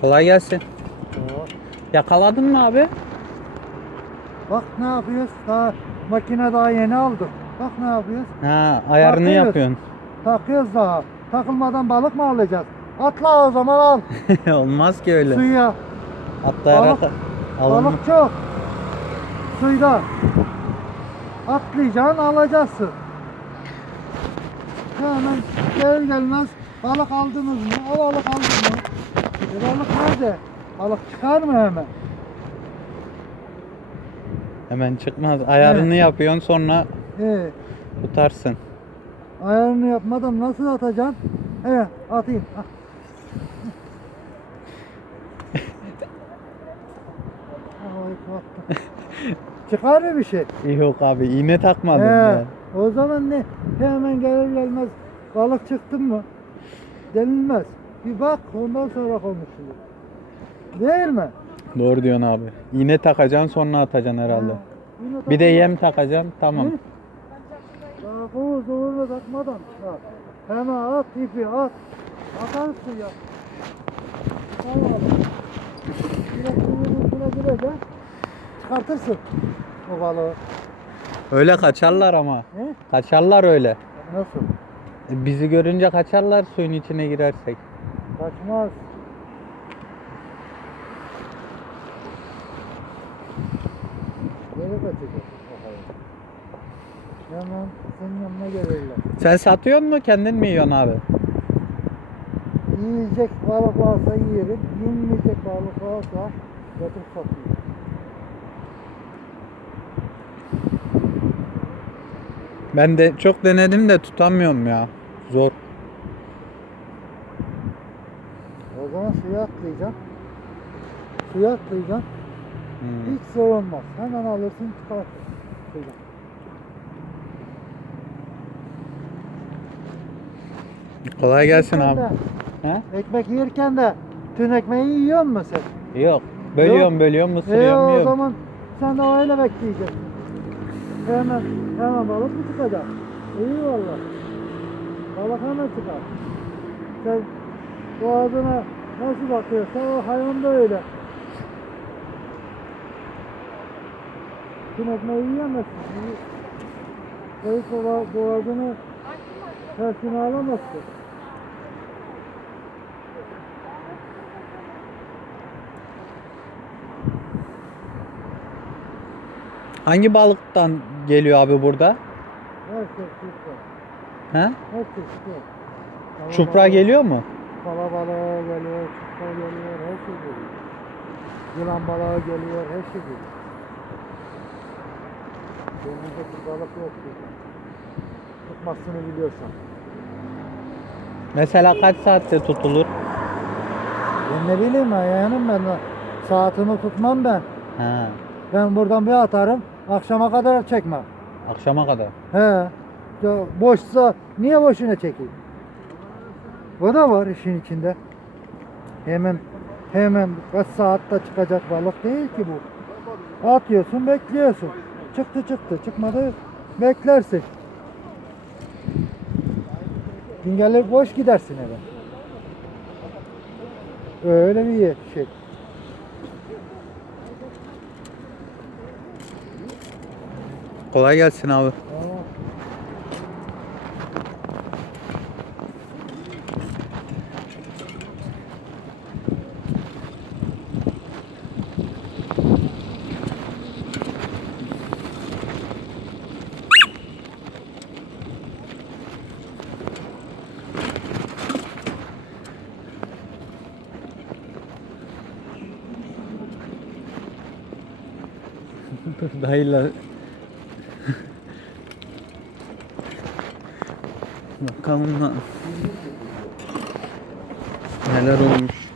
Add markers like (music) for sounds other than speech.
Kolay gelsin. Oo. Yakaladın mı abi? Bak ne yapıyoruz? Daha makine daha yeni aldık. Bak ne yapıyoruz? Ha, ayarını Bakıyoruz. yapıyorsun. Takıyoruz daha. Takılmadan balık mı alacağız? Atla o zaman al. (laughs) Olmaz ki öyle. Suya. Atlayarak Balık- alın. Balık çok. Suyda. Atlayacaksın alacaksın. Hemen gelir gelmez balık aldınız mı? O balık aldın mı? E balık nerede? Balık çıkar mı hemen? Hemen çıkmaz. Ayarını yapıyorsun sonra Ee, tutarsın. ayarını yapmadan nasıl atacaksın? Evet atayım. Çıkar mı bir şey? Yok abi iğne takmadım He, ben. o zaman ne? Hemen gelir gelmez balık çıktı mı? Denilmez. Bir bak ondan sonra konuşulur. Değil mi? Doğru diyorsun abi. İğne takacaksın sonra atacaksın herhalde. Ha, yine Bir de yem takacaksın tamam. Hı? Kavur doğurma takmadan. Hemen at ipi at. Atarsın ya. Tamam. Biraz suyun üstüne gireceksin. Çıkartırsın o balığı. Öyle kaçarlar ama. He? Kaçarlar öyle. Nasıl? E, Bizi görünce kaçarlar suyun içine girersek. Kaçmaz. Nereye kaçacak? Hemen senin yanına gelirler. Sen satıyor mu kendin mi yiyorsun abi? Yiyecek balık varsa yerim, yenmeyecek balık varsa götür satayım. Ben de çok denedim de tutamıyorum ya. Zor. O zaman suya atlayacaksın. Suya atlayacaksın. Hmm. Hiç zor olmaz. Hemen alırsın çıkartırsın. Suya. Kolay gelsin abi. de, He? ekmek yerken de tüm ekmeği yiyor musun sen? Yok. Bölüyorum bölüyorum E ısırıyorum o yiyorum. zaman sen de öyle bekleyeceksin. Hemen, hemen balık mı çıkacak? İyi valla. Balık hemen çıkar. Sen boğazına nasıl bakıyorsan o hayvan da öyle. Tüm ekmeği yiyemezsin. Boğa- boğazını tersine alamazsın. Hangi balıktan geliyor abi burada? Her şey. He? Her şey çupra. Kala Çupra geliyor mu? Kala balığı geliyor, çupra geliyor, her şey geliyor. Yılan balığı geliyor, her şey geliyor. Denizde balık yok burada. Tutmasını biliyorsan. Mesela kaç saatte tutulur? Ben ne bileyim ayağınım ben. Saatimi tutmam ben. Ha. Ben buradan bir atarım, akşama kadar çekmem. Akşama kadar. He. Boşsa niye boşuna çekeyim? O da var işin içinde. Hemen hemen kaç saatte çıkacak balık değil ki bu. Atıyorsun bekliyorsun. Çıktı çıktı çıkmadı beklersin. Gün gelir boş gidersin eve. Öyle bir şey. Kolay gelsin abi. (laughs) dayıyla. (laughs) Bakalım na- neler olmuş.